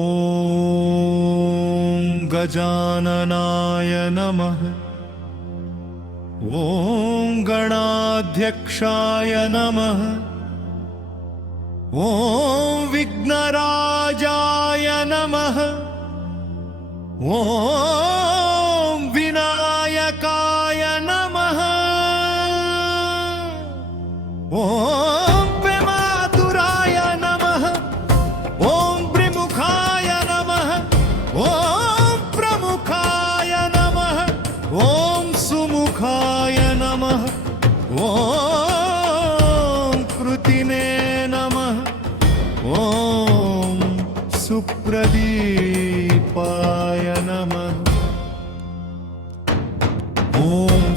ॐ गजाननाय नमः। ॐ गणाध्यक्षाय नमः। ॐ विघ्नराजाय नमः। ॐ विनायकाय नमः। ॐ प्रेमातुराय नमः। ॐ प्रिमुखाय नमः। ॐ प्रमुखाय नमः। ॐ सुमुखाय नमः। ॐ कृतिने नमः। ॐ सुप्रदीपाय नमः। ॐ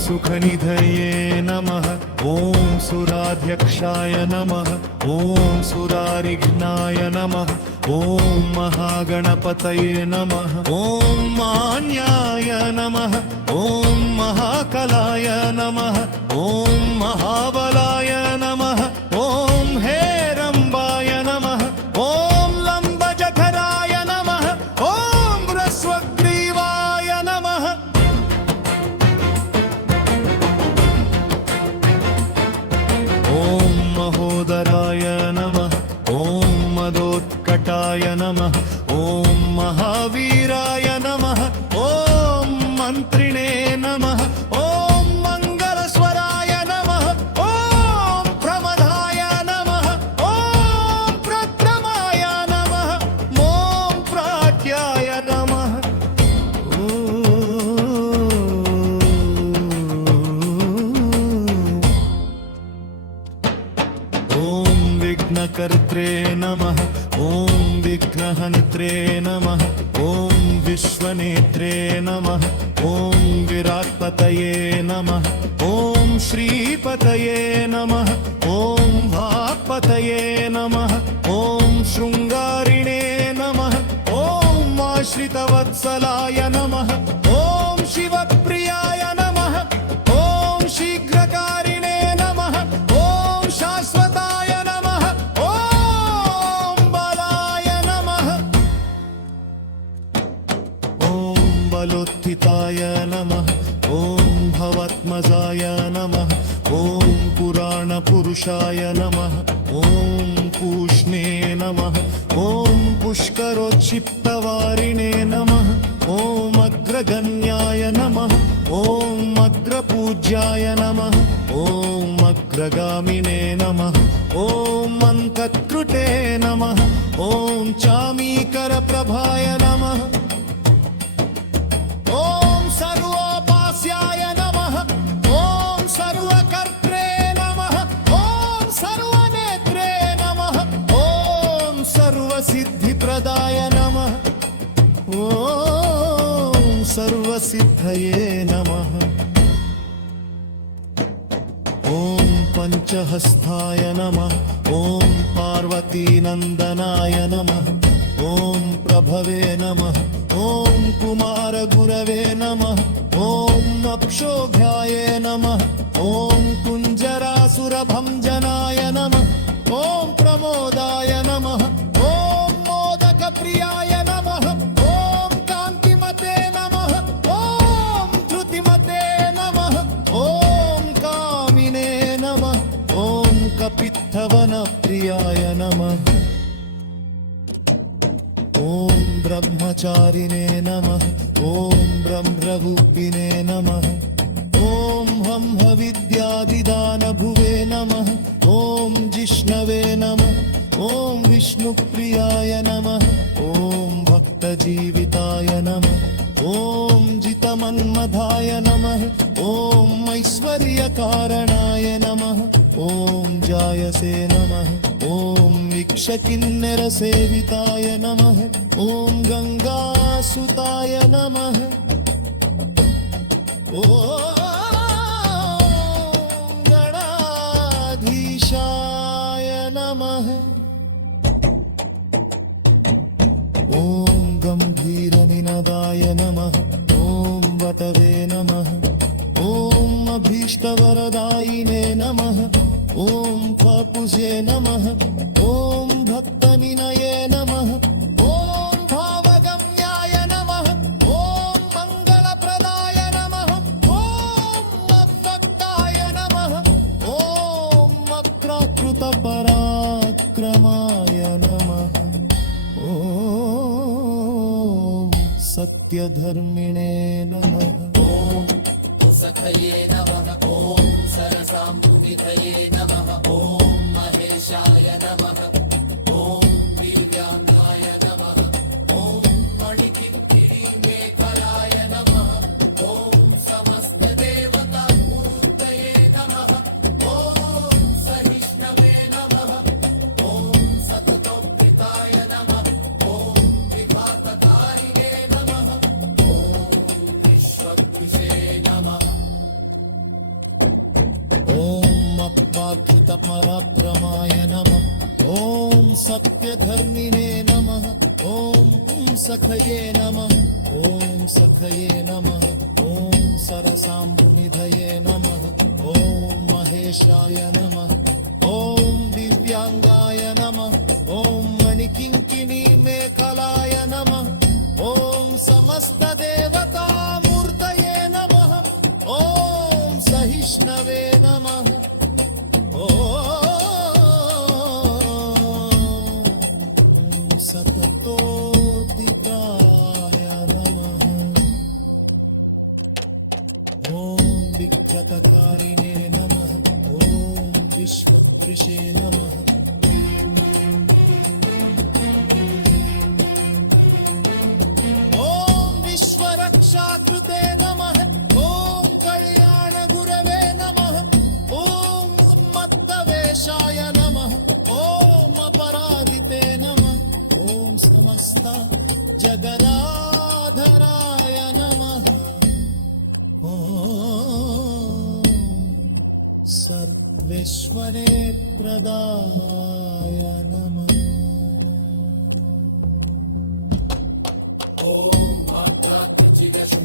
सुखनिधये नमः। ॐ सुराध्यक्षाय नमः। ॐ सुरारिघ्नाय नमः। ॐ महागणपतये नमः। ॐ मान्याय नमः। ॐ महाकलाय नमः। ॐ महाबलाय नमः। ॐ हेरम्बाय नमः। ॐ लम्बजठराय नमः। ॐ ह्रस्वग्रीवाय नमः। ॐ महोदराय नमः। ॐ मदोत्कटाय नमः। ॐ महावीराय नमः। ॐ मन्त्रिणे नमः। ॐ मङ्गलस्वराय नमः। ॐ प्रमदाय नमः। ॐ प्रक्रमाय नमः। ॐ प्राट्याय नमः। ॐ विघ्नकर्त्रे नमः। ॐ विघ्नहन्त्रे नमः। ॐ विश्वनेत्रे नमः। ॐ विराट्पतये नमः। ॐ श्रीपतये नमः। ॐ भागपतये नमः। ॐ शृङ्गारिणे नमः। ॐ आश्रितवत्सलाय नमः। ॐ शिवप्रियाय नमः। ॐ शीघ्रकारिणे नमः। ॐ शाश्वताय नमः। ॐ बलाय नमः। ॐ बलोत्थिताय नमः। ॐ भवत्मजाय नमः। ॐ पुराणपुरुषाय नमः। ॐ पूष्णे नमः। ॐ पुष्करोत्क्षिप्तवारिणे नमः। ॐ अग्रगण्याय नमः। ॐ अग्रपूज्याय नमः। ॐ अग्रगामिने नमः। ॐ अङ्ककृते नमः। ॐ चामीकरप्रभाय नमः। ॐ सर्वोपास्याय नमः। ॐ सर्वकर्त्रे नमः। ॐ सर्वनेत्रे नमः। ॐ सर्वसिद्धिप्रदाय नमः। ॐ सर्वसिद्धये नमः। ॐ पञ्चहस्ताय नमः। ॐ पार्वतीनन्दनाय नमः। ॐ प्रभवे नमः। ॐ कुमारगुरवे नमः। ॐ अक्षोभ्याय नमः। ॐ कुञ्जरासुरभञ्जनाय नमः। ॐ प्रमोदाय नमः। ॐ मोदकप्रियाय नमः। ॐ कान्तिमते नमः। ॐ धृतिमते नमः। ॐ कामिने नमः। ॐ कपित्थवनप्रियाय नमः। ॐ ब्रह्मचारिणे नमः। ॐ ब्रह्मरूपिणे नमः। ॐ हंहविद्यादिदानभुवे नमः। ॐ जिष्णवे नमः। ॐ विष्णुप्रियाय नमः। ॐ भक्तजीविताय नमः। ॐ जितमन्मथाय नमः। ॐ ऐश्वर्यकारणाय नमः। ॐ जायसे नमः। ॐ वीक्षकिन्नरसेविताय नमः। ॐ गङ्गासुताय नमः। ॐ गणाधीशाय नमः। ॐ गम्भीरनिनदाय नमः। ॐ वटवे नमः। ॐ अभीष्टवरदायिने नमः। ॐ पापुजे नमः। ॐ भक्तनिनये नमः। ॐ सत्यधर्मिणे नमः ॐ सखये नमः ॐ सरसाम्बुविधये नमः ॐ महेशाय नमः ॐ दिव्यांगाय नमः ॐ मणिकिङ्किणीमेखलाय नमः ॐ समस्तदेवतामूर्तये नमः ॐ सहिष्णवे नमः ॐ सततोत्थिताय नमः ॐ विघातकारिणे नमः ॐ विश्वकृशे नमः ॐ अप्राकृतपराक्रमाय नमः ॐ सत्यधर्मिणे नमः ॐ सखये नमः ॐ सखये नमः ॐ सरसाम्बुनिधये नमः ॐ महेशाय नमः ॐ दिव्यांगाय नमः ॐ मणिकिङ्किणीमेखलाय नमः ॐ समस्तदेवतामूर्तये नमः ॐ सहिष्णवे नमः ॐ सततोदिताय नमः ॐ विघ्नककारिणे नमः ॐ विश्वकृशे नमः ॐ विश्वरक्षाकृते नमः ॐ कल्याणगुरवे नमः ॐ उन्मत्तवेषाय नमः ॐ अपराधिते नमः ॐ समस्त जगदाधराय नमः ॐ सर्वेश्वरे प्रदाय नमः ॐ भद्राचिरश्री